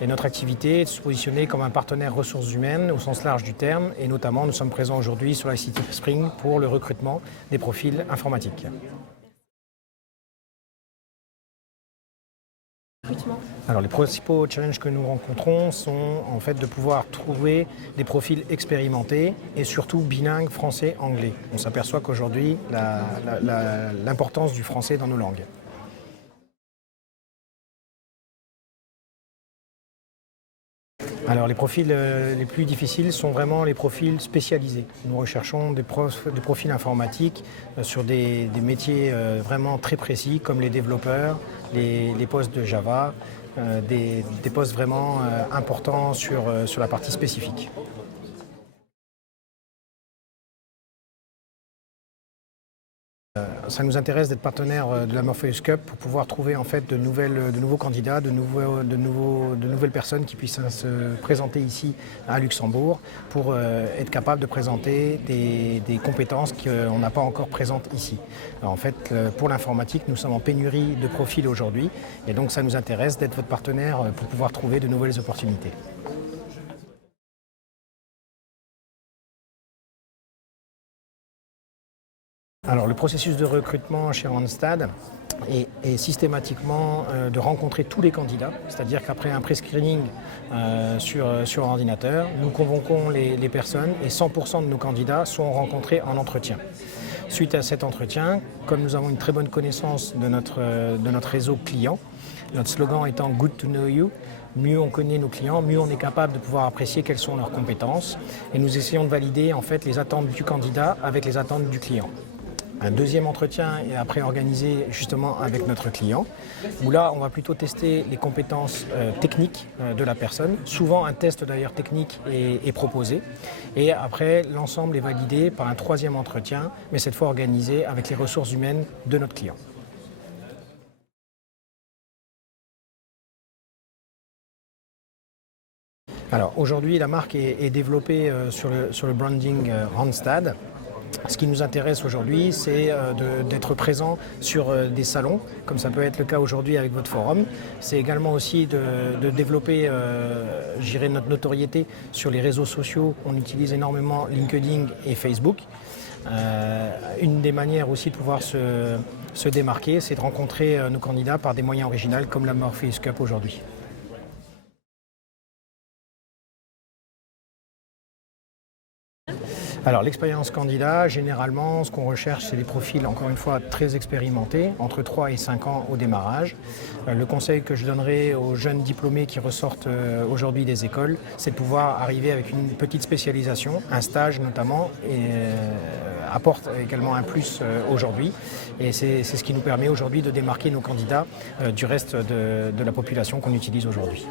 Et notre activité est de se positionner comme un partenaire ressources humaines au sens large du terme. Et notamment, nous sommes présents aujourd'hui sur ICT Spring pour le recrutement des profils informatiques. Alors les principaux challenges que nous rencontrons sont en fait de pouvoir trouver des profils expérimentés et surtout bilingues français-anglais. On s'aperçoit qu'aujourd'hui, l'importance du français dans nos langues. Alors les profils les plus difficiles sont vraiment les profils spécialisés. Nous recherchons des profils informatiques sur des métiers vraiment très précis comme les développeurs, les postes de Java, des postes vraiment importants sur la partie spécifique. Ça nous intéresse d'être partenaire de la Morpheus Cup pour pouvoir trouver en fait de nouveaux candidats, de nouvelles personnes qui puissent se présenter ici à Luxembourg pour être capable de présenter des compétences qu'on n'a pas encore présentes ici. Alors, en fait, pour l'informatique, nous sommes en pénurie de profils aujourd'hui et donc ça nous intéresse d'être votre partenaire pour pouvoir trouver de nouvelles opportunités. Alors le processus de recrutement chez Randstad est systématiquement de rencontrer tous les candidats, c'est-à-dire qu'après un pré-screening sur ordinateur, nous convoquons les personnes et 100% de nos candidats sont rencontrés en entretien. Suite à cet entretien, comme nous avons une très bonne connaissance de notre réseau client, notre slogan étant « Good to know you », mieux on connaît nos clients, mieux on est capable de pouvoir apprécier quelles sont leurs compétences et nous essayons de valider en fait les attentes du candidat avec les attentes du client. Un deuxième entretien est après organisé justement avec notre client, où là on va plutôt tester les compétences techniques de la personne. Souvent un test d'ailleurs technique est proposé et après l'ensemble est validé par un troisième entretien, mais cette fois organisé avec les ressources humaines de notre client. Alors aujourd'hui la marque est développée sur le branding Randstad. Ce qui nous intéresse aujourd'hui, c'est d'être présent sur des salons, comme ça peut être le cas aujourd'hui avec votre forum. C'est également aussi de développer notre notoriété sur les réseaux sociaux. On utilise énormément LinkedIn et Facebook. Une des manières aussi de pouvoir se démarquer, c'est de rencontrer nos candidats par des moyens originaux comme la Morpheus Cup aujourd'hui. Alors l'expérience candidat, généralement, ce qu'on recherche, c'est des profils, encore une fois, très expérimentés, entre 3 et 5 ans au démarrage. Le conseil que je donnerai aux jeunes diplômés qui ressortent aujourd'hui des écoles, c'est de pouvoir arriver avec une petite spécialisation, un stage notamment, et apporte également un plus aujourd'hui. Et c'est ce qui nous permet aujourd'hui de démarquer nos candidats du reste de la population qu'on utilise aujourd'hui.